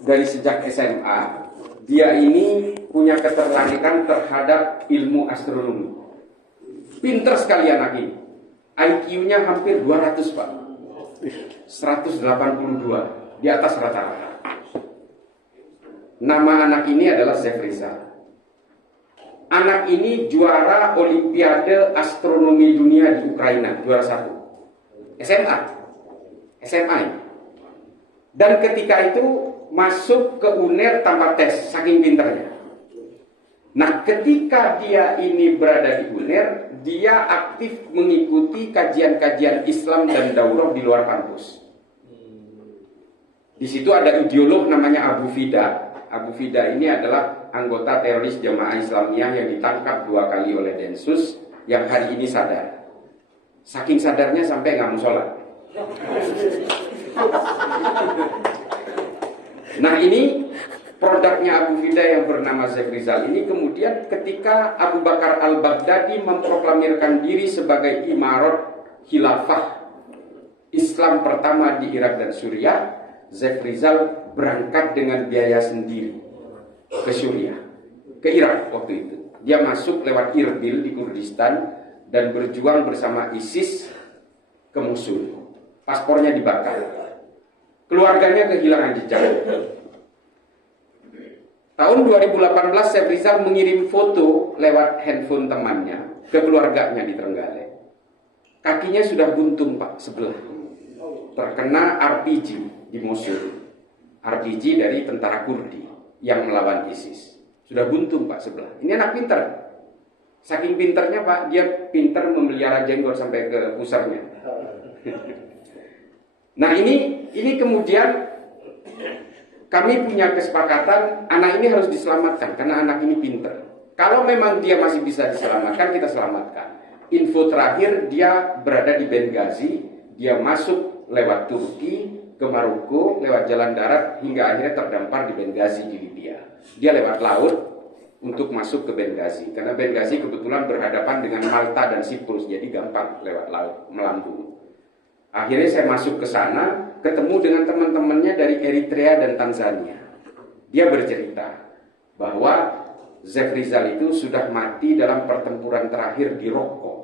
dari sejak SMA, dia ini punya ketertarikan terhadap ilmu astronomi. Pinter sekali anak ini. IQ-nya hampir 200, Pak. 182, di atas rata-rata. Nama anak ini adalah Zefrizal. Anak ini juara Olimpiade Astronomi Dunia di Ukraina, juara 1. SMA. Dan ketika itu masuk ke UNER tanpa tes, saking pinternya. Nah, ketika dia ini berada di UNER, dia aktif mengikuti kajian-kajian Islam dan daurah di luar kampus. Di situ ada ideolog namanya Abu Fida. Abu Fida ini adalah anggota teroris Jamaah Islamiyah yang ditangkap 2 kali oleh Densus, yang hari ini sadar. Saking sadarnya sampai nggak mau sholat. Nah, ini produknya Abu Fida yang bernama Zefrizal ini kemudian ketika Abu Bakar al-Baghdadi memproklamirkan diri sebagai imarat khilafah Islam pertama di Irak dan Suriah, Zefrizal berangkat dengan biaya sendiri ke Suriah, ke Irak waktu itu. Dia masuk lewat Irbil di Kurdistan dan berjuang bersama ISIS ke Mosul. Paspornya dibakar. Keluarganya kehilangan jejak. Tahun 2018 Zefrizal mengirim foto lewat handphone temannya ke keluarganya di Trenggalek. Kakinya sudah buntung, Pak, sebelah. Terkena RPG di Mosul. RPG dari tentara Kurdi yang melawan ISIS. Sudah buntung, Pak, sebelah. Ini anak pinter. Saking pinternya, Pak, dia pinter memelihara jenggot sampai ke pusarnya. Nah, ini kemudian kami punya kesepakatan anak ini harus diselamatkan karena anak ini pinter. Kalau memang dia masih bisa diselamatkan, kita selamatkan. Info terakhir dia berada di Benghazi, dia masuk lewat Turki ke Maroko lewat jalan darat hingga akhirnya terdampar di Benghazi di Libya. Dia lewat laut untuk masuk ke Benghazi karena Benghazi kebetulan berhadapan dengan Malta dan Siprus, jadi gampang lewat laut melambung. Akhirnya saya masuk ke sana, ketemu dengan teman-temannya dari Eritrea dan Tanzania. Dia bercerita bahwa Zefrizal itu sudah mati dalam pertempuran terakhir di Rokko.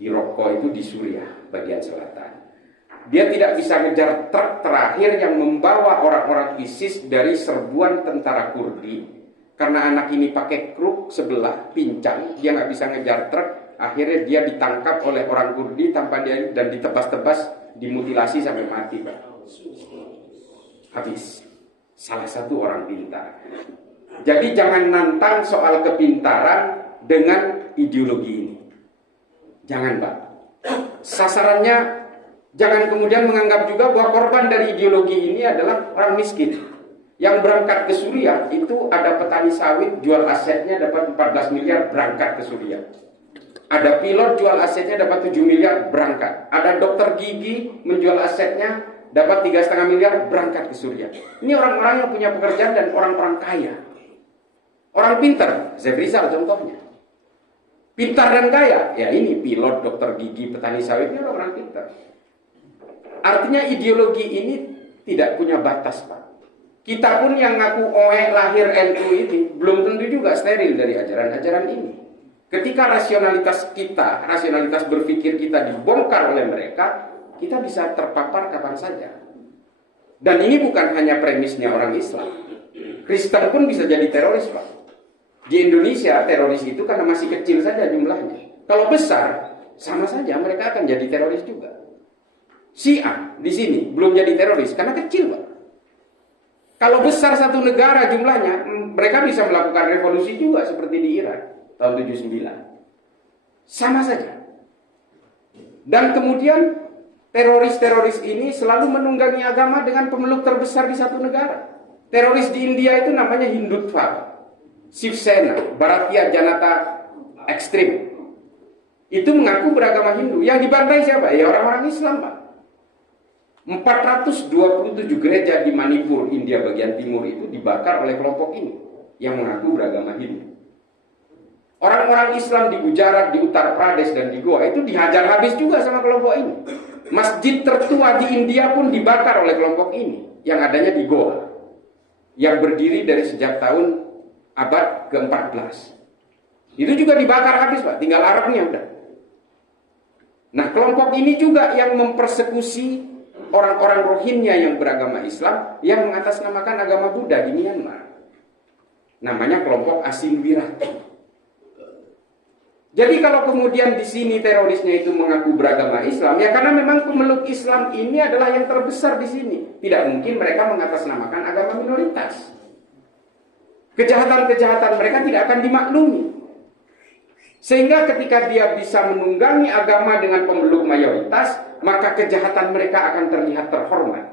Di Rokko itu di Suriah, bagian selatan. Dia tidak bisa ngejar truk terakhir yang membawa orang-orang ISIS dari serbuan tentara Kurdi. Karena anak ini pakai kruk sebelah, pincang, dia nggak bisa ngejar truk. Akhirnya dia ditangkap oleh orang Kurdi tanpa dia dan ditebas-tebas, dimutilasi sampai mati, Pak. Habis. Salah satu orang pintar. Jadi jangan nantang soal kepintaran dengan ideologi ini. Jangan, Pak. Sasarannya jangan kemudian menganggap juga bahwa korban dari ideologi ini adalah orang miskin. Yang berangkat ke Suriah itu ada petani sawit jual asetnya dapat 14 miliar berangkat ke Suriah. Ada pilot jual asetnya dapat 7 miliar berangkat. Ada dokter gigi menjual asetnya dapat 3,5 miliar berangkat ke Suriah. Ini orang-orang yang punya pekerjaan dan orang-orang kaya. Orang pintar, Zefrizal contohnya. Pintar dan kaya, ya ini pilot, dokter gigi, petani sawit, ini orang pintar. Artinya ideologi ini tidak punya batas, Pak. Kita pun yang ngaku OE lahir NU ini belum tentu juga steril dari ajaran-ajaran ini. Ketika rasionalitas kita, rasionalitas berpikir kita dibongkar oleh mereka, kita bisa terpapar kapan saja. Dan ini bukan hanya premisnya orang Islam. Kristen pun bisa jadi teroris, Pak. Di Indonesia, teroris itu karena masih kecil saja jumlahnya. Kalau besar, sama saja mereka akan jadi teroris juga. Syiah di sini belum jadi teroris karena kecil, Pak. Kalau besar satu negara jumlahnya, mereka bisa melakukan revolusi juga seperti di Irak tahun 79. Sama saja. Dan kemudian teroris-teroris ini selalu menunggangi agama dengan pemeluk terbesar di satu negara. Teroris di India itu namanya Hindutva, Shiv Sena, Bharatiya Janata Ekstrim. Itu mengaku beragama Hindu. Yang dibantai siapa? Ya orang-orang Islam, Pak. 427 gereja di Manipur, India bagian timur itu dibakar oleh kelompok ini yang mengaku beragama Hindu. Orang-orang Islam di Gujarat, di Uttar Pradesh dan di Goa itu dihajar habis juga sama kelompok ini. Masjid tertua di India pun dibakar oleh kelompok ini. yang adanya di Goa, yang berdiri dari sejak tahun abad ke-14. Itu juga dibakar habis, Pak, tinggal Arabnya udah. Nah, kelompok ini juga yang mempersekusi orang-orang Rohingya yang beragama Islam yang mengatasnamakan agama Buddha di Myanmar. Namanya kelompok Asinwirati. Jadi kalau kemudian di sini terorisnya itu mengaku beragama Islam, ya karena memang pemeluk Islam ini adalah yang terbesar di sini. Tidak mungkin mereka mengatasnamakan agama minoritas. Kejahatan-kejahatan mereka tidak akan dimaklumi. Sehingga ketika dia bisa menunggangi agama dengan pemeluk mayoritas, maka kejahatan mereka akan terlihat terhormat.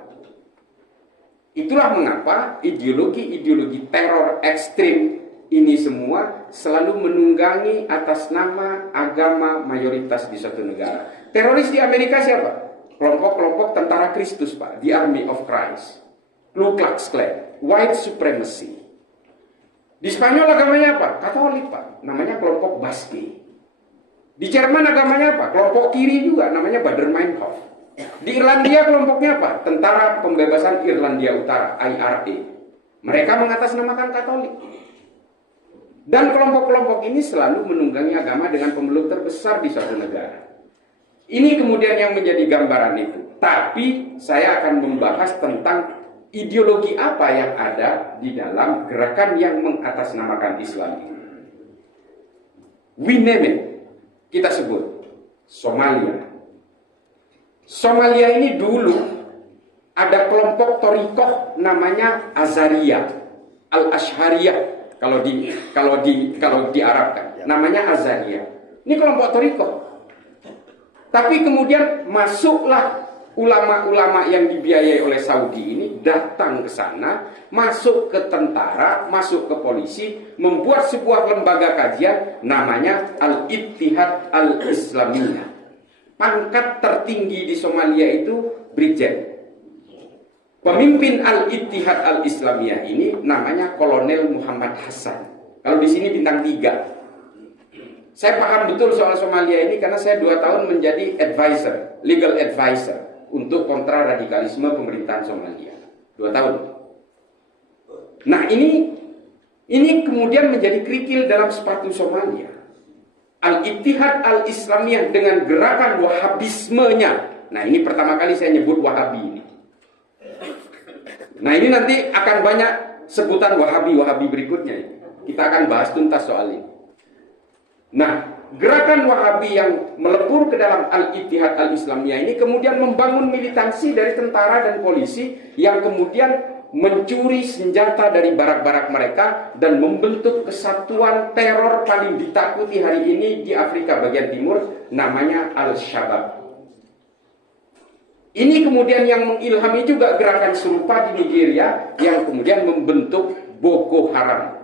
Itulah mengapa ideologi-ideologi teror ekstrim ini semua selalu menunggangi atas nama agama mayoritas di suatu negara. Teroris di Amerika siapa? Kelompok-kelompok tentara Kristus, Pak. The Army of Christ, Ku Klux Klan, White Supremacy. Di Spanyol agamanya apa? Katolik, Pak. Namanya kelompok Basque. Di Jerman agamanya apa? Kelompok kiri juga, namanya Baader-Meinhof. Di Irlandia kelompoknya apa? Tentara Pembebasan Irlandia Utara, IRA. Mereka mengatasnamakan Katolik. Dan kelompok-kelompok ini selalu menunggangi agama dengan pemeluk terbesar di suatu negara. Ini kemudian yang menjadi gambaran itu. Tapi saya akan membahas tentang ideologi apa yang ada di dalam gerakan yang mengatasnamakan Islam ini. We name it. Kita sebut Somalia. Somalia ini dulu ada kelompok thariqah namanya Azariyah, Al-Ashhariyah kalau diarabkan. Namanya Azariyah. Ini kelompok thariqah. Tapi kemudian masuklah ulama-ulama yang dibiayai oleh Saudi ini datang ke sana, masuk ke tentara, masuk ke polisi, membuat sebuah lembaga kajian namanya Al-Ittihad Al-Islamiyah. Pangkat tertinggi di Somalia itu Brigjen. Pemimpin Al-Ittihad Al-Islamiyah ini namanya Kolonel Muhammad Hassan. Kalau di sini bintang 3. Saya paham betul soal Somalia ini karena saya 2 tahun menjadi advisor, legal advisor untuk kontra radikalisme pemerintahan Somalia. 2 tahun. Nah ini kemudian menjadi kerikil dalam sepatu Somalia. Al-Ittihad Al-Islamiyah dengan gerakan Wahabismenya. Nah ini pertama kali saya nyebut Wahabi ini. Nah ini nanti akan banyak sebutan Wahabi berikutnya. Kita akan bahas tuntas soal ini. Nah, gerakan Wahabi yang melebur ke dalam Al-Ittihad Al-Islamiyah ini kemudian membangun militansi dari tentara dan polisi yang kemudian mencuri senjata dari barak-barak mereka dan membentuk kesatuan teror paling ditakuti hari ini di Afrika bagian timur namanya Al-Shabaab. Ini kemudian yang mengilhami juga gerakan serupa di Nigeria yang kemudian membentuk Boko Haram.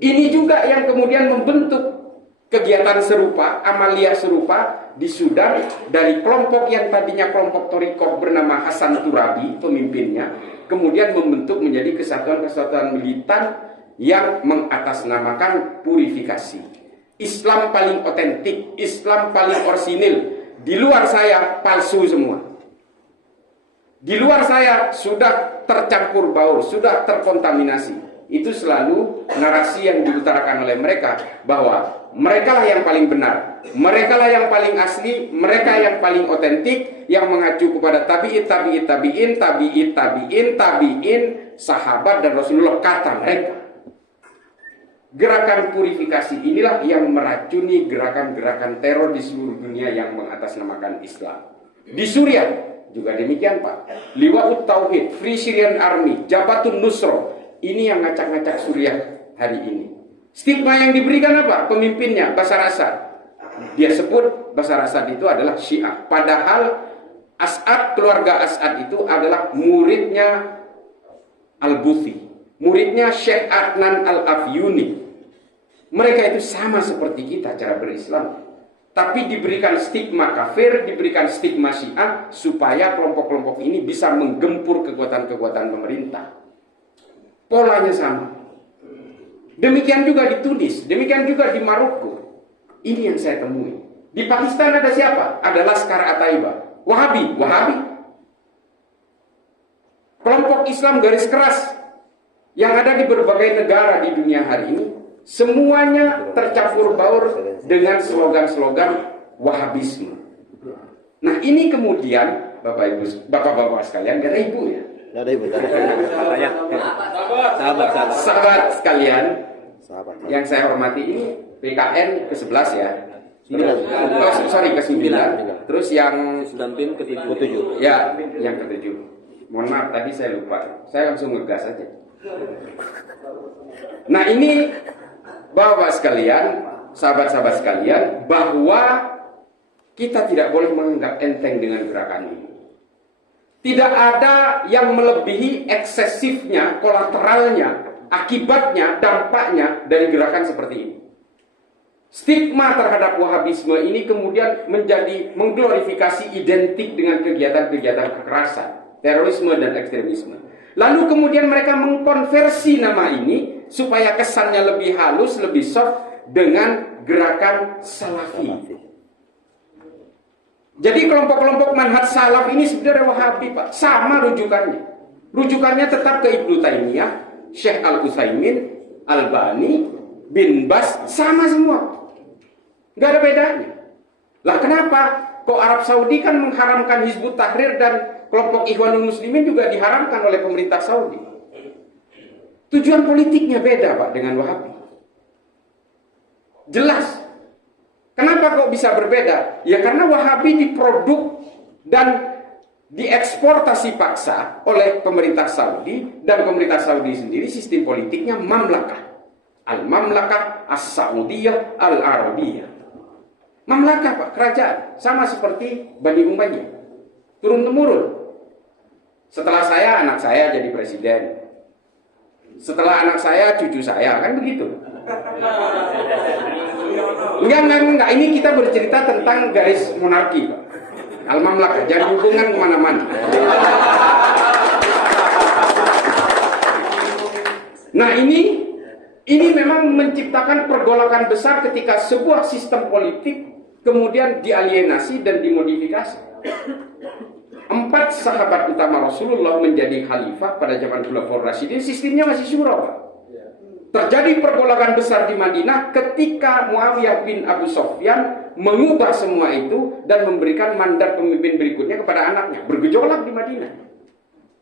Ini juga yang kemudian membentuk kegiatan serupa, amalia serupa di Sudan dari kelompok yang tadinya kelompok thariqah bernama Hasan Turabi, pemimpinnya, kemudian membentuk menjadi kesatuan-kesatuan militan yang mengatasnamakan purifikasi. Islam paling otentik, Islam paling orsinil. Di luar saya palsu semua. Di luar saya sudah tercampur baur, sudah terkontaminasi. Itu selalu narasi yang diutarakan oleh mereka bahwa mereka lah yang paling benar, mereka lah yang paling asli, mereka yang paling otentik, yang mengacu kepada tabi'in, sahabat dan Rasulullah, kata mereka. Gerakan purifikasi inilah yang meracuni gerakan-gerakan teror di seluruh dunia yang mengatasnamakan Islam. Di Suriah juga demikian, Pak. Liwa'ut Tauhid, Free Syrian Army, Jabhatun Nusra, ini yang ngacak-ngacak Suriah hari ini. Stigma yang diberikan apa? Pemimpinnya Bashar Assad. Dia sebut Bashar Assad itu adalah Syiah. Padahal Assad, keluarga Assad itu adalah muridnya Al-Buthi, muridnya Syekh Adnan Al-Afyuni. Mereka itu sama seperti kita cara berislam, tapi diberikan stigma kafir, diberikan stigma Syiah supaya kelompok-kelompok ini bisa menggempur kekuatan-kekuatan pemerintah. Polanya sama. Demikian juga di Tunis, demikian juga di Maroko. Ini yang saya temui. Di Pakistan ada siapa? Ada Laskar At-Taiba. Wahabi. kelompok Islam garis keras yang ada di berbagai negara di dunia hari ini, semuanya tercampur baur dengan slogan-slogan Wahabisme. Nah ini kemudian Bapak-bapak sekalian, gak ada ibu ya? Gak ada ibu, gak ada. Sahabat sekalian, yang saya hormati ini PKN ke-11 ya. ke-9. Terus yang ke-7. Ya, yang ke-7. Mohon maaf tadi saya lupa. Saya langsung ngegas aja. Nah, ini Bapak sekalian, sahabat-sahabat sekalian, bahwa kita tidak boleh menganggap enteng dengan gerakan ini. Tidak ada yang melebihi eksesifnya, kolateralnya, akibatnya, dampaknya dari gerakan seperti ini. Stigma terhadap Wahabisme ini kemudian menjadi mengglorifikasi identik dengan kegiatan-kegiatan kekerasan, terorisme dan ekstremisme. Lalu kemudian mereka mengkonversi nama ini supaya kesannya lebih halus, lebih soft dengan gerakan Salafi. Jadi kelompok-kelompok manhaj salaf ini sebenarnya Wahabi, Pak. Sama rujukannya. Rujukannya tetap ke Ibnu Taimiyah, Syekh Al-Utsaimin, Albani, Bin Bas, sama semua. Nggak ada bedanya. Lah kenapa? Kok Arab Saudi kan mengharamkan Hizbut Tahrir dan kelompok Ikhwanul Muslimin juga diharamkan oleh pemerintah Saudi. Tujuan politiknya beda, Pak, dengan Wahabi. Jelas. Kenapa kok bisa berbeda? Ya karena Wahabi diproduk dan dieksportasi paksa oleh pemerintah Saudi, dan pemerintah Saudi sendiri sistem politiknya mamlakah. Al-Mamlakah As-Saudiyah Al-Arabiyah. Mamlakah, Pak, kerajaan. Sama seperti Bani Umayyah. Turun-temurun. Setelah saya, anak saya jadi presiden. Setelah anak saya, cucu saya. Kan begitu. Enggak. Ini kita bercerita tentang garis monarki, Pak. Al-Mamlakah. Jangan hubungan kemana-mana. Nah ini memang menciptakan pergolakan besar ketika sebuah sistem politik kemudian dialienasi dan dimodifikasi. 4 sahabat utama Rasulullah menjadi khalifah pada zaman Khulafaur Rasyidin, sistemnya masih syura, Pak. Terjadi pergolakan besar di Madinah ketika Muawiyah bin Abu Sufyan mengubah semua itu dan memberikan mandat pemimpin berikutnya kepada anaknya. Bergejolak di Madinah.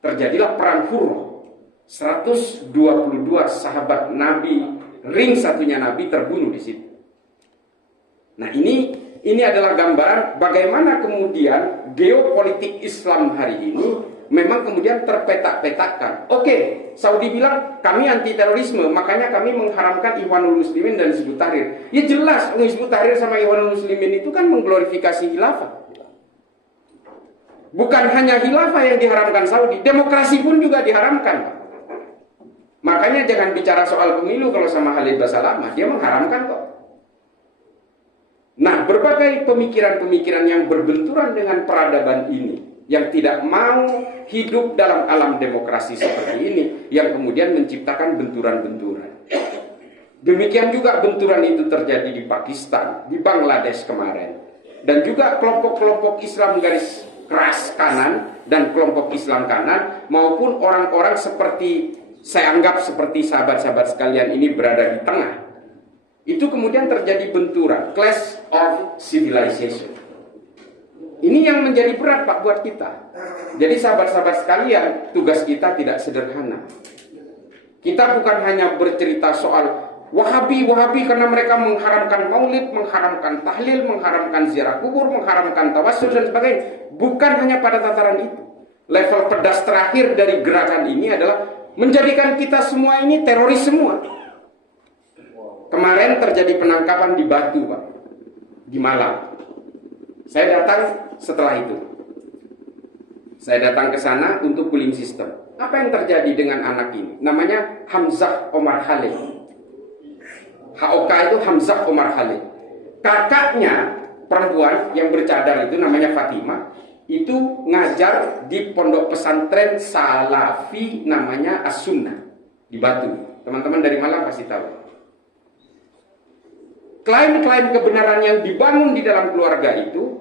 Terjadilah perang Hurrah. 122 sahabat Nabi, ring satunya Nabi terbunuh di situ. Nah ini adalah gambaran bagaimana kemudian geopolitik Islam hari ini memang kemudian terpetak-petakkan. Oke, Saudi bilang kami anti terorisme, makanya kami mengharamkan Ikhwanul Muslimin dan Hizbut Tahrir. Ya jelas, Hizbut Tahrir sama Ikhwanul Muslimin itu kan mengglorifikasi khilafah. Bukan hanya khilafah yang diharamkan Saudi, demokrasi pun juga diharamkan. Makanya jangan bicara soal pemilu kalau sama Khalid Basalamah, dia mengharamkan kok. Nah, berbagai pemikiran-pemikiran yang berbenturan dengan peradaban ini, yang tidak mau hidup dalam alam demokrasi seperti ini, yang kemudian menciptakan benturan-benturan. Demikian juga benturan itu terjadi di Pakistan, di Bangladesh kemarin. Dan juga kelompok-kelompok Islam garis keras kanan dan kelompok Islam kanan, maupun orang-orang seperti, saya anggap seperti sahabat-sahabat sekalian ini berada di tengah. Itu kemudian terjadi benturan, clash of civilization. Ini yang menjadi berat, Pak, buat kita. Jadi sahabat-sahabat sekalian, tugas kita tidak sederhana. Kita bukan hanya bercerita soal Wahabi karena mereka mengharamkan maulid, mengharamkan tahlil, mengharamkan ziarah kubur, mengharamkan tawassul dan sebagainya. Bukan hanya pada tataran itu. Level pedas terakhir dari gerakan ini adalah menjadikan kita semua ini teroris semua. Kemarin terjadi penangkapan di Batu, Pak, di Malang. Saya datang setelah itu. Saya datang ke sana untuk cooling system. Apa yang terjadi dengan anak ini? Namanya Hamzah Omar Khalid. HOK itu Hamzah Omar Khalid. Kakaknya perempuan yang bercadar itu namanya Fatimah. Itu ngajar di pondok pesantren Salafi namanya As-Sunnah di Batu. Teman-teman dari Malang pasti tahu. Klaim-klaim kebenaran yang dibangun di dalam keluarga itu,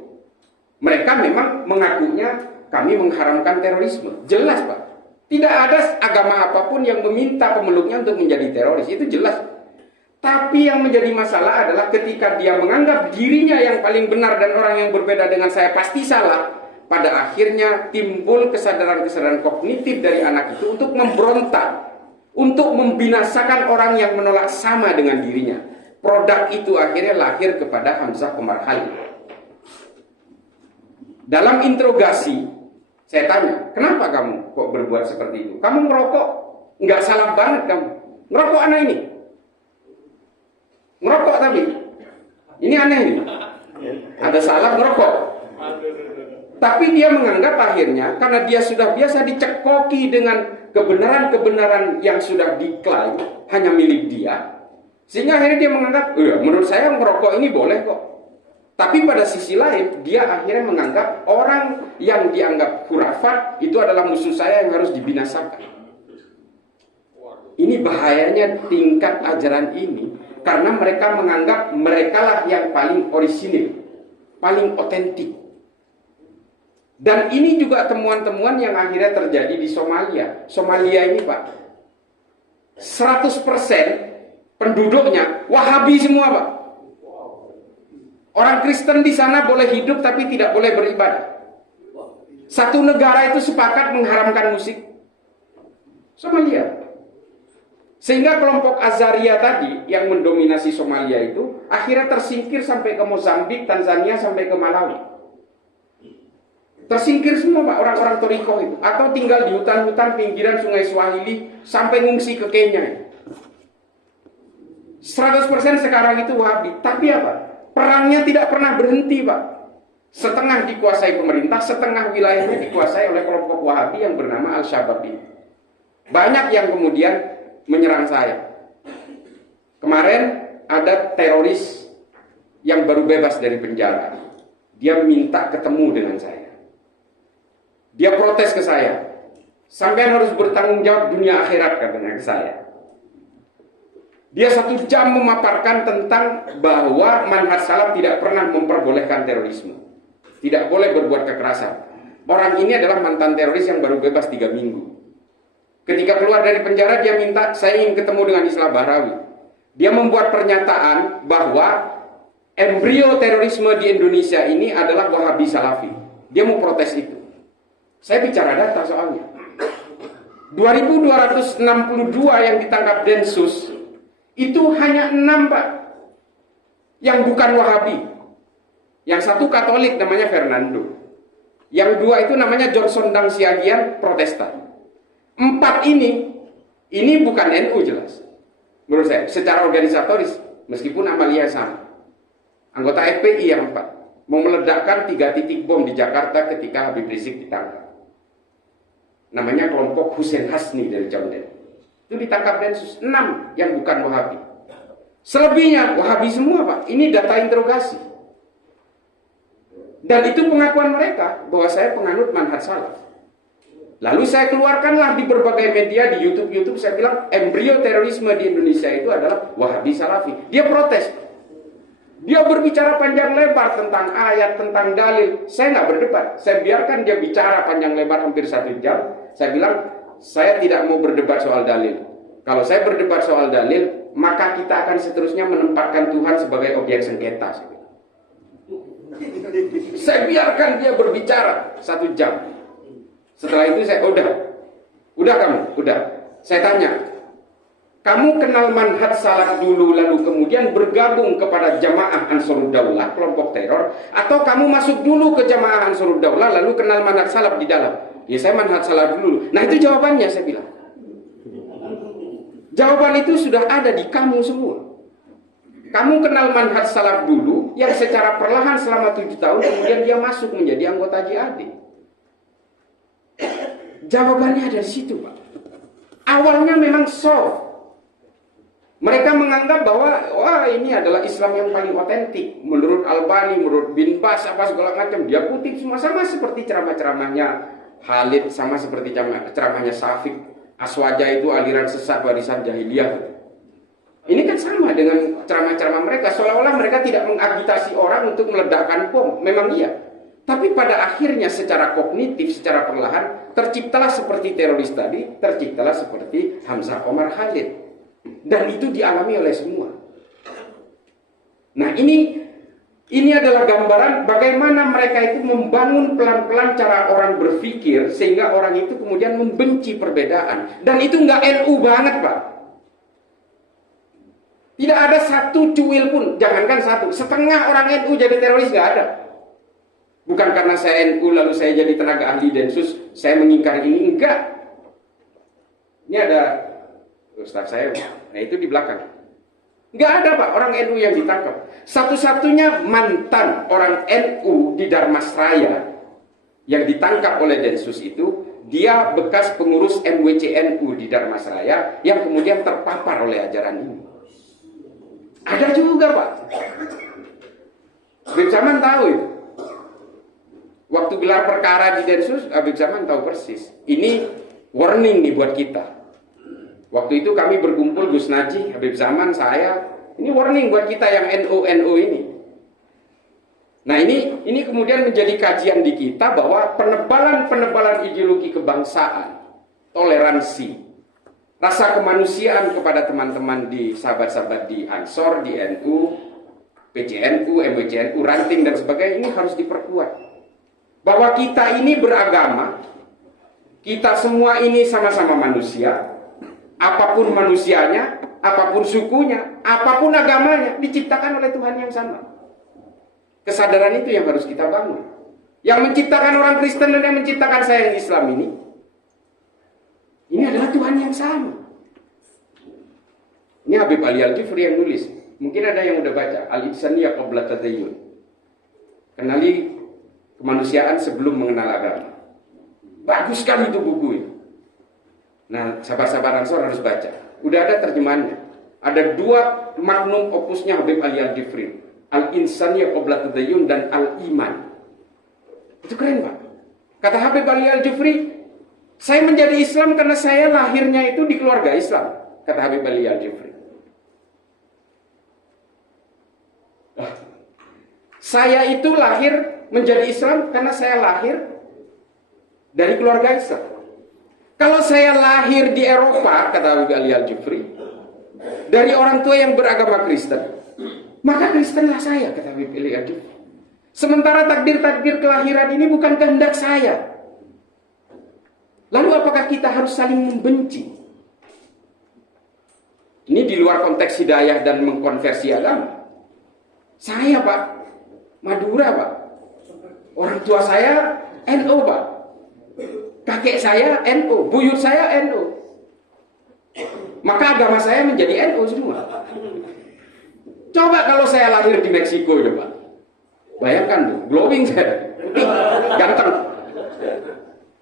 mereka memang mengakunya kami mengharamkan terorisme. Jelas, Pak. Tidak ada agama apapun yang meminta pemeluknya untuk menjadi teroris, itu jelas. Tapi yang menjadi masalah adalah ketika dia menganggap dirinya yang paling benar dan orang yang berbeda dengan saya pasti salah. Pada akhirnya timbul kesadaran-kesadaran kognitif dari anak itu untuk memberontak, untuk membinasakan orang yang menolak sama dengan dirinya. Produk itu akhirnya lahir kepada Hamzah Qomar Khalid. Dalam interogasi, saya tanya, kenapa kamu kok berbuat seperti itu? Kamu merokok, nggak salah banget kamu. Merokok anak ini. Merokok tapi. Ini aneh nih. Ada salah merokok. Tapi dia menganggap akhirnya, karena dia sudah biasa dicekoki dengan kebenaran-kebenaran yang sudah diklaim, hanya milik dia. Sehingga akhirnya dia menganggap, menurut saya merokok ini boleh kok. Tapi pada sisi lain, dia akhirnya menganggap orang yang dianggap khurafat itu adalah musuh saya yang harus dibinasakan. Ini bahayanya tingkat ajaran ini, karena mereka menganggap merekalah yang paling orisinil, paling otentik. Dan ini juga temuan-temuan yang akhirnya terjadi di Somalia. Somalia ini Pak, 100% penduduknya Wahabi semua Pak. Orang Kristen di sana boleh hidup tapi tidak boleh beribadah. Satu negara itu sepakat mengharamkan musik. Somalia. Sehingga kelompok Azaria tadi yang mendominasi Somalia itu akhirnya tersingkir sampai ke Mozambik, Tanzania, sampai ke Malawi. Tersingkir semua Pak, orang-orang Toriko itu. Atau tinggal di hutan-hutan pinggiran sungai Swahili sampai ngungsi ke Kenya. 100% sekarang itu Wahabi. Tapi apa? Perangnya tidak pernah berhenti Pak. Setengah dikuasai pemerintah, setengah wilayahnya dikuasai oleh kelompok Wahabi yang bernama Al-Shabaab ini. Banyak yang kemudian menyerang saya. Kemarin ada teroris yang baru bebas dari penjara. Dia minta ketemu dengan saya. Dia protes ke saya. Sampean harus bertanggung jawab dunia akhirat, katanya ke saya. Dia 1 jam memaparkan tentang bahwa manhaj salaf tidak pernah memperbolehkan terorisme. Tidak boleh berbuat kekerasan. Orang ini adalah mantan teroris yang baru bebas 3 minggu. Ketika keluar dari penjara, dia minta, saya ingin ketemu dengan Islah Bahrawi. Dia membuat pernyataan bahwa embrio terorisme di Indonesia ini adalah Wahabi Salafi. Dia mau protes itu. Saya bicara data soalnya. 2.262 yang ditangkap Densus, itu hanya 6 Pak yang bukan Wahabi. Yang 1 Katolik namanya Fernando. Yang 2 itu namanya Johnson Dang Siagian, Protestan. 4 ini bukan NU jelas. Menurut saya, secara organisatoris, meskipun amalnya sama. Anggota FPI yang 4 mau meledakkan 3 titik bom di Jakarta ketika Habib Rizik ditangkap. Namanya kelompok Hussein Hasni dari Condet. Itu ditangkap Densus 6 yang bukan Wahabi. Selebihnya Wahabi semua Pak. Ini data interogasi. Dan itu pengakuan mereka bahwa saya penganut manhaj salaf. Lalu saya keluarkanlah di berbagai media, di YouTube saya bilang embrio terorisme di Indonesia itu adalah Wahabi Salafi. Dia protes. Dia berbicara panjang lebar tentang ayat, tentang dalil. Saya nggak berdebat. Saya biarkan dia bicara panjang lebar hampir 1 jam. Saya bilang, saya tidak mau berdebat soal dalil. Kalau saya berdebat soal dalil, maka kita akan seterusnya menempatkan Tuhan sebagai objek sengketa. Saya biarkan dia berbicara 1 jam. Setelah itu saya, udah kamu. Saya tanya, kamu kenal manhaj salaf dulu lalu kemudian bergabung kepada Jamaah Ansarud Daulah, kelompok teror, atau kamu masuk dulu ke Jamaah Ansarud Daulah lalu kenal manhaj salaf di dalam? Ya saya manhaj salaf dulu. Nah itu jawabannya, saya bilang. Jawaban itu sudah ada di kamu semua. Kamu kenal manhaj salaf dulu yang secara perlahan selama 7 tahun kemudian dia masuk menjadi anggota JAD. Jawabannya ada di situ Pak. Awalnya memang soft. Mereka menganggap bahwa wah ini adalah Islam yang paling otentik. Menurut Albani, menurut Bin Bas, apa segala macam. Dia kutip semua sama seperti ceramah-ceramahnya Khalid, sama seperti ceramahnya Syafiq. Aswaja itu aliran sesat warisan jahiliyah. Ini kan sama dengan ceramah-ceramah mereka. Seolah-olah mereka tidak mengagitasi orang untuk meledakkan bom. Memang iya. Tapi pada akhirnya secara kognitif, secara perlahan, terciptalah seperti teroris tadi, terciptalah seperti Hamzah Omar Khalid. Dan itu dialami oleh semua. Nah, ini adalah gambaran bagaimana mereka itu membangun pelan-pelan cara orang berpikir sehingga orang itu kemudian membenci perbedaan. Dan itu nggak NU banget, Pak. Tidak ada satu cuil pun, jangankan satu, setengah orang NU jadi teroris nggak ada. Bukan karena saya NU lalu saya jadi tenaga ahli Densus, saya mengingkari ini, enggak. Ini ada Ustaz saya, nah itu di belakang. Nggak ada, Pak, orang NU yang ditangkap. Satu-satunya mantan orang NU di Darmasraya yang ditangkap oleh Densus itu, dia bekas pengurus MWC NU di Darmasraya yang kemudian terpapar oleh ajaran ini. Ada juga, Pak. Habib Zaman tahu itu. Waktu gelar perkara di Densus, Habib Zaman tahu persis. Ini warning nih buat kita. Waktu itu kami berkumpul, Gus Naji, Habib Zaman, saya. Ini warning buat kita yang NU ini. Nah, ini kemudian menjadi kajian di kita bahwa penebalan ideologi kebangsaan, toleransi, rasa kemanusiaan kepada teman-teman di sahabat-sahabat di Ansor, di NU, PJNU, MWCNU, Ranting dan sebagainya, ini harus diperkuat. Bahwa kita ini beragama, kita semua ini sama-sama manusia, apapun manusianya, apapun sukunya, apapun agamanya, diciptakan oleh Tuhan yang sama. Kesadaran itu yang harus kita bangun. Yang menciptakan orang Kristen dan yang menciptakan saya yang Islam ini adalah Tuhan yang sama. Ini Habib Ali Al-Jufri yang nulis. Mungkin ada yang udah baca Al-Insaniyah Qabla Tadayyun. Kenali kemanusiaan sebelum mengenal agama. Bagus sekali itu buku itu. Nah, sahabat-sahabat Ansor harus baca. Udah ada terjemahannya. Ada 2 magnum opusnya Habib Ali Al-Jufri. Al-Insaniyah Qabla Tadayyun dan Al-Iman. Itu keren, Pak. Kata Habib Ali Al-Jufri, saya menjadi Islam karena saya lahirnya itu di keluarga Islam. Kata Habib Ali Al-Jufri. Saya itu lahir menjadi Islam karena saya lahir dari keluarga Islam. Kalau saya lahir di Eropa, kata Habib Ali Al-Jufri, dari orang tua yang beragama Kristen, maka Kristenlah saya, kata Habib Ali Al-Jufri. Sementara takdir-takdir kelahiran ini bukan kehendak saya. Lalu apakah kita harus saling membenci? Ini di luar konteks hidayah dan mengkonversi agama. Saya, Pak, Madura, Pak. Orang tua saya NU, Pak. Kakek saya NU, buyut saya NU. Maka agama saya menjadi NU semua. Coba kalau saya lahir di Meksiko, coba. Bayangkan tuh, glowing saya. Ganteng.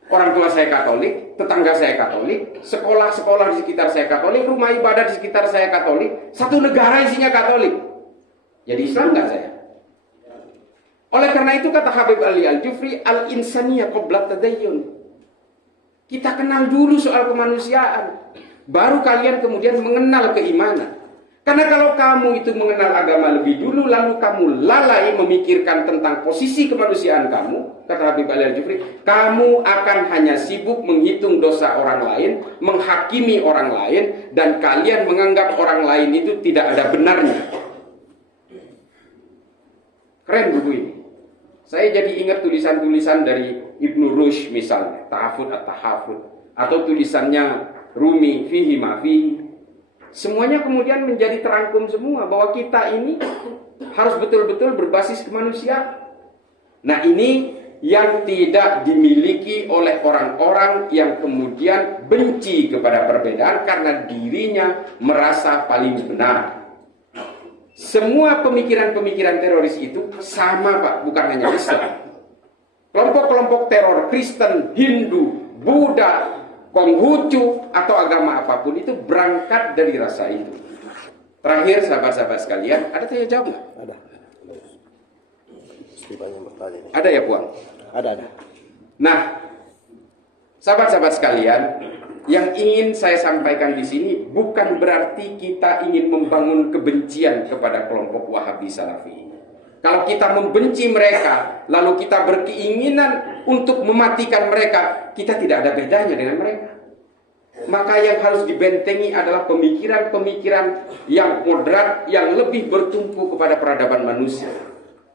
Orang tua saya Katolik, tetangga saya Katolik, sekolah-sekolah di sekitar saya Katolik, rumah ibadah di sekitar saya Katolik, satu negara isinya Katolik. Jadi Islam nggak saya? Oleh karena itu kata Habib Ali Al-Jufri, Al-Insaniyah Qabla Tadayyun. Kita kenal dulu soal kemanusiaan, baru kalian kemudian mengenal keimanan. Karena kalau kamu itu mengenal agama lebih dulu, lalu kamu lalai memikirkan tentang posisi kemanusiaan kamu, kata Habib Ali Al-Jufri, kamu akan hanya sibuk menghitung dosa orang lain, menghakimi orang lain, dan kalian menganggap orang lain itu tidak ada benarnya. Keren buku ini. Saya jadi ingat tulisan-tulisan dari Ibnu Rushd misalnya, Tahafud at-Tahafud, atau tulisannya Rumi, Fihi ma Fihi. Semuanya kemudian menjadi terangkum semua bahwa kita ini harus betul-betul berbasis kemanusiaan. Nah, ini yang tidak dimiliki oleh orang-orang yang kemudian benci kepada perbedaan karena dirinya merasa paling benar. Semua pemikiran-pemikiran teroris itu sama, Pak, bukan hanya Islam. Kelompok-kelompok teror Kristen, Hindu, Buddha, Konghucu atau agama apapun itu berangkat dari rasa itu. Terakhir, sahabat-sahabat sekalian, ada tanya jawab nggak? Ada. Ada ya, Puang? Ada. Nah, sahabat-sahabat sekalian, yang ingin saya sampaikan di sini bukan berarti kita ingin membangun kebencian kepada kelompok Wahabi Salafi. Kalau kita membenci mereka, lalu kita berkeinginan untuk mematikan mereka, kita tidak ada bedanya dengan mereka. Maka yang harus dibentengi adalah pemikiran-pemikiran yang moderat, yang lebih bertumpu kepada peradaban manusia.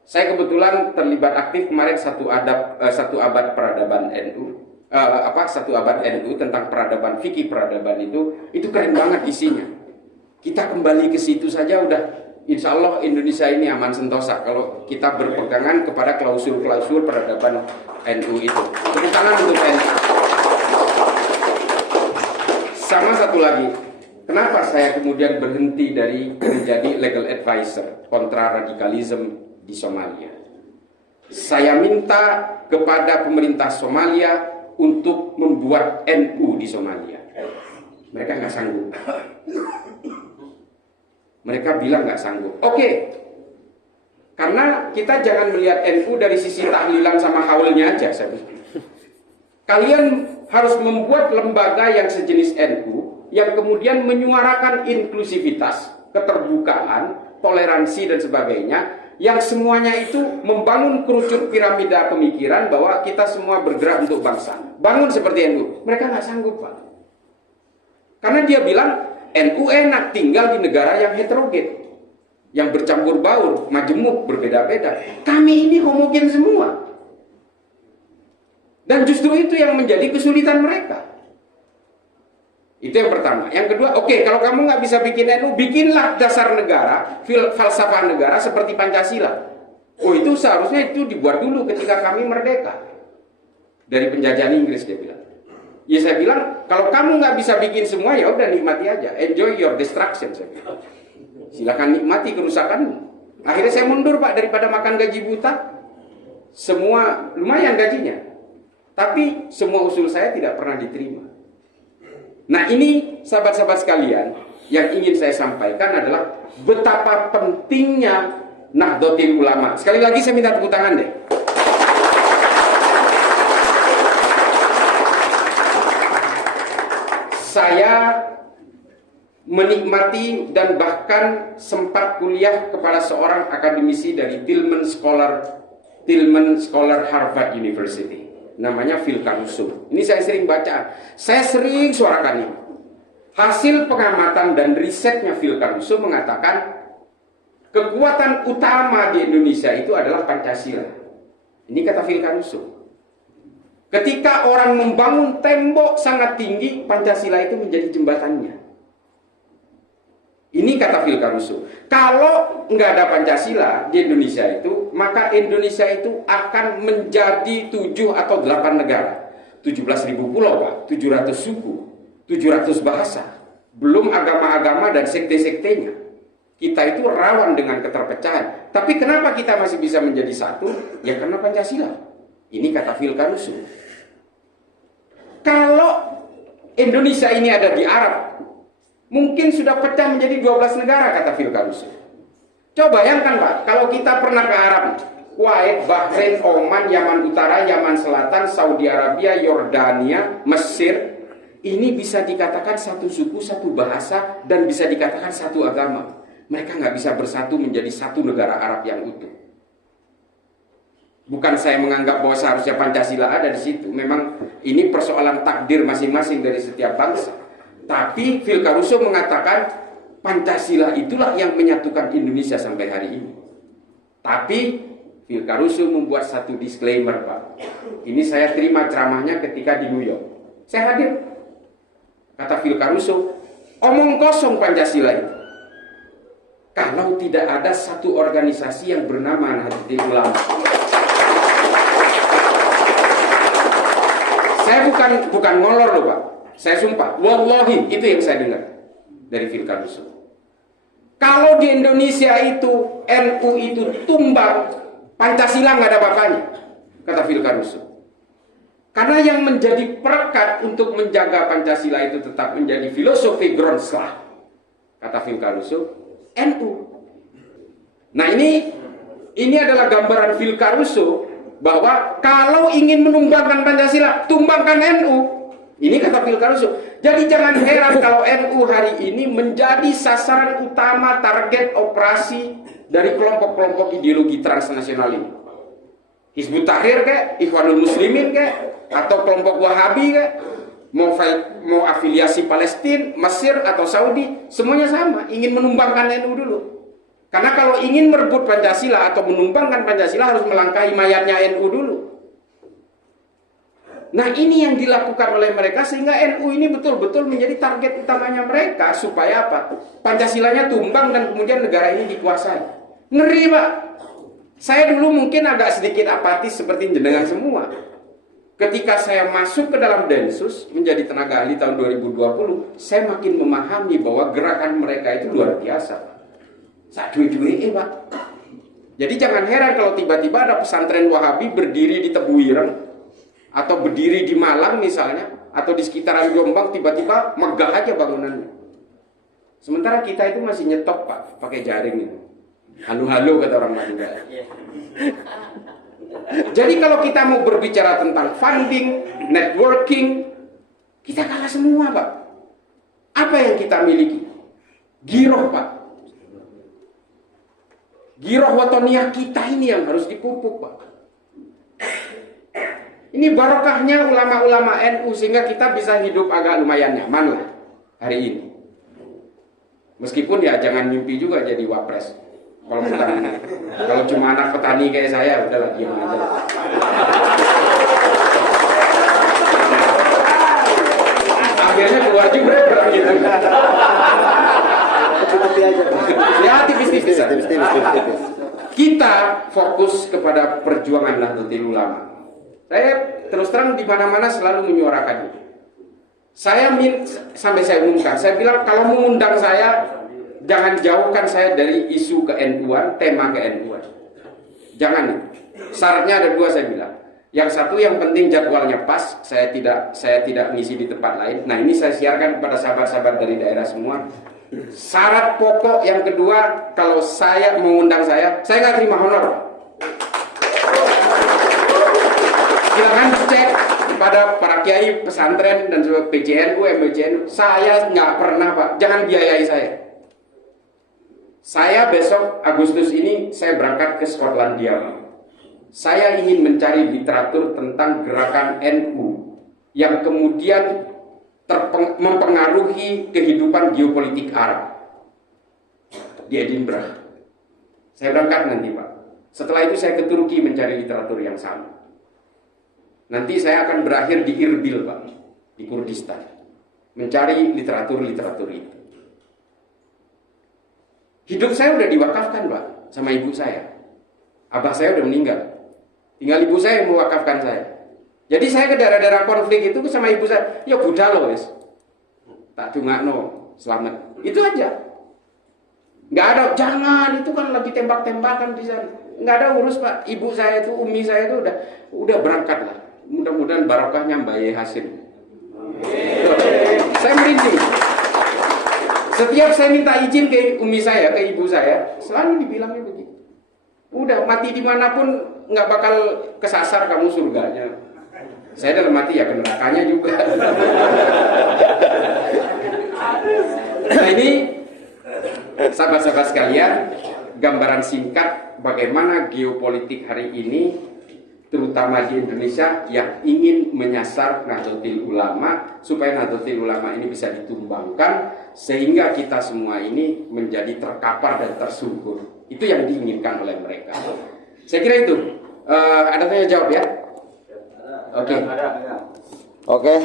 Saya kebetulan terlibat aktif kemarin satu abad peradaban NU, satu abad NU tentang peradaban, fikih peradaban itu keren banget isinya. Kita kembali ke situ saja udah, insya Allah Indonesia ini aman sentosa kalau kita berpegangan kepada klausul-klausul peradaban NU itu. Tepuk tangan untuk NU. Sama satu lagi, kenapa saya kemudian berhenti dari menjadi legal advisor kontra radikalisme di Somalia? Saya minta kepada pemerintah Somalia untuk membuat NU di Somalia. Mereka nggak sanggup. Mereka bilang nggak sanggup. Oke, karena kita jangan melihat NU dari sisi tahlilan sama haulnya aja. Kalian harus membuat lembaga yang sejenis NU yang kemudian menyuarakan inklusivitas, keterbukaan, toleransi dan sebagainya, yang semuanya itu membangun kerucut piramida pemikiran bahwa kita semua bergerak untuk bangsa. Bangun seperti NU. Mereka nggak sanggup, Pak. Karena dia bilang NU enak tinggal di negara yang heterogen, yang bercampur baur, majemuk, berbeda-beda. Kami ini homogen semua. Dan justru itu yang menjadi kesulitan mereka. Itu yang pertama. Yang kedua, oke, kalau kamu nggak bisa bikin NU, bikinlah dasar negara, falsafah negara seperti Pancasila. Oh, itu seharusnya itu dibuat dulu ketika kami merdeka dari penjajahan Inggris, dia bilang. Ya saya bilang, kalau kamu nggak bisa bikin semua, ya udah nikmati aja, enjoy your destruction. Saya bilang. Silakan nikmati kerusakanmu. Akhirnya saya mundur, Pak, daripada makan gaji buta. Semua lumayan gajinya. Tapi semua usul saya tidak pernah diterima. Nah, ini sahabat-sahabat sekalian, yang ingin saya sampaikan adalah betapa pentingnya Nahdlatul Ulama. Sekali lagi saya minta tepuk tangan deh. Saya menikmati dan bahkan sempat kuliah kepada seorang akademisi dari Tillman Scholar Harvard University. Namanya Phil Caruso. Ini saya sering baca, saya sering suarakan ini. Hasil pengamatan dan risetnya Phil Caruso mengatakan kekuatan utama di Indonesia itu adalah Pancasila. Ini kata Phil Caruso. Ketika orang membangun tembok sangat tinggi, Pancasila itu menjadi jembatannya. Ini kata Phil Caruso. Kalau nggak ada Pancasila di Indonesia itu, maka Indonesia itu akan menjadi 7 atau 8 negara. 17.000 pulau, Pak. 700 suku. 700 bahasa. Belum agama-agama dan sekte-sektenya. Kita itu rawan dengan keterpecahan. Tapi kenapa kita masih bisa menjadi satu? Ya karena Pancasila. Ini kata Phil Caruso. Kalau Indonesia ini ada di Arab, mungkin sudah pecah menjadi 12 negara, kata Phil Caruso. Coba bayangkan, Pak, kalau kita pernah ke Arab, Kuwait, Bahrain, Oman, Yaman Utara, Yaman Selatan, Saudi Arabia, Yordania, Mesir, ini bisa dikatakan satu suku, satu bahasa, dan bisa dikatakan satu agama. Mereka nggak bisa bersatu menjadi satu negara Arab yang utuh. Bukan saya menganggap bahwa seharusnya Pancasila ada di situ. Memang ini persoalan takdir masing-masing dari setiap bangsa. Tapi Phil Caruso mengatakan Pancasila itulah yang menyatukan Indonesia sampai hari ini. Tapi Phil Caruso membuat satu disclaimer, Pak. Ini saya terima ceramahnya ketika di New York. Saya hadir. Kata Phil Caruso, omong kosong Pancasila itu. Kalau tidak ada satu organisasi yang bernama Nahdlatul Ulama. Saya bukan ngolor loh, Pak. Saya sumpah, wallahi itu yang saya dengar dari Phil Caruso. Kalau di Indonesia itu NU itu tumbang, Pancasila nggak ada apa-apanya, kata Phil Caruso. Karena yang menjadi perekat untuk menjaga Pancasila itu tetap menjadi filosofi Grundslag, kata Phil Caruso, NU. Nah ini adalah gambaran Phil Caruso bahwa kalau ingin menumbangkan Pancasila, tumbangkan NU. Ini kata Phil Caruso. Jadi jangan heran kalau NU hari ini menjadi sasaran utama target operasi dari kelompok-kelompok ideologi transnasional ini. Hizbut Tahrir kayak, Ikhwanul Muslimin kayak, atau kelompok Wahabi kayak, mau afiliasi Palestina, Mesir atau Saudi, semuanya sama, ingin menumbangkan NU dulu. Karena kalau ingin merebut Pancasila atau menumbangkan Pancasila harus melangkahi mayatnya NU dulu. Nah, ini yang dilakukan oleh mereka sehingga NU ini betul-betul menjadi target utamanya mereka supaya apa? Pancasilanya tumbang dan kemudian negara ini dikuasai. Ngeri, Pak. Saya dulu mungkin agak sedikit apatis seperti jenengan semua. Ketika saya masuk ke dalam Densus menjadi tenaga ahli tahun 2020, saya makin memahami bahwa gerakan mereka itu luar biasa. Sadue-due, Pak. Jadi jangan heran kalau tiba-tiba ada pesantren Wahabi berdiri di Tebu Ireng atau berdiri di Malang misalnya, atau di sekitaran Jombang, tiba-tiba megah aja bangunannya. Sementara kita itu masih nyetop, Pak, pakai jaring itu. Halo-halo kata orang Madura. Jadi kalau kita mau berbicara tentang funding, networking, kita kalah semua, Pak. Apa yang kita miliki? Giroh, Pak. Giroh watoniyah kita ini yang harus dipupuk, Pak. Ini barokahnya ulama-ulama NU sehingga kita bisa hidup agak lumayan nyaman lah hari ini. Meskipun ya jangan mimpi juga jadi wapres. Kalau cuma anak petani kayak saya udahlah diam aja. Akhirnya keluar juga gitu. Ya tipis-tipis. Kita fokus kepada perjuangan Nahdlatul Ulama. Saya terus terang di mana-mana selalu menyuarakan itu. Sampai saya umumkan, saya bilang kalau mengundang saya, jangan jauhkan saya dari isu ke-NU-an, tema ke-NU-an. Jangan. Syaratnya ada dua saya bilang. Yang satu yang penting jadwalnya pas, saya tidak ngisi di tempat lain. Nah ini saya siarkan kepada sahabat-sahabat dari daerah semua. Syarat pokok yang kedua, kalau saya mengundang saya nggak terima honor. Silakan cek pada para kiai pesantren dan PJNU, MBJNU. Saya nggak pernah, Pak. Jangan biayai saya. Saya besok Agustus ini saya berangkat ke Skotlandia, Pak. Saya ingin mencari literatur tentang gerakan NU yang kemudian mempengaruhi kehidupan geopolitik Arab di Edinburgh. Saya berangkat nanti, Pak. Setelah itu saya ke Turki mencari literatur yang sama. Nanti saya akan berakhir di Irbil, Pak, di Kurdistan, mencari literatur-literatur itu. Hidup saya udah diwakafkan, Pak, sama ibu saya. Abah saya udah meninggal. Tinggal ibu saya yang mewakafkan saya. Jadi saya ke daerah-daerah konflik itu sama ibu saya, ya Buddha loh, wes. Tak dungakno, selamat. Itu aja. Nggak ada, jangan, itu kan lagi tembak-tembakan di sana. Nggak ada urus, Pak. Ibu saya itu, umi saya itu udah berangkat lah. Mudah-mudahan barokahnya Mbak Ye Hasim. Saya merinding. Setiap saya minta izin ke umi saya, ke ibu saya, selalu dibilangnya begitu. Udah mati dimanapun nggak bakal kesasar kamu surganya. Saya dalam mati ya ke nerakanya juga. Nah ini sahabat-sahabat sekalian, gambaran singkat bagaimana geopolitik hari ini terutama di Indonesia yang ingin menyasar Nahdlatul Ulama supaya Nahdlatul Ulama ini bisa ditumbangkan sehingga kita semua ini menjadi terkapar dan tersungkur. Itu yang diinginkan oleh mereka. Saya kira itu. Ada tanya jawab ya? Oke. Oke.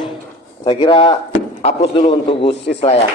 Saya kira hapus dulu untuk Gus Islah ya.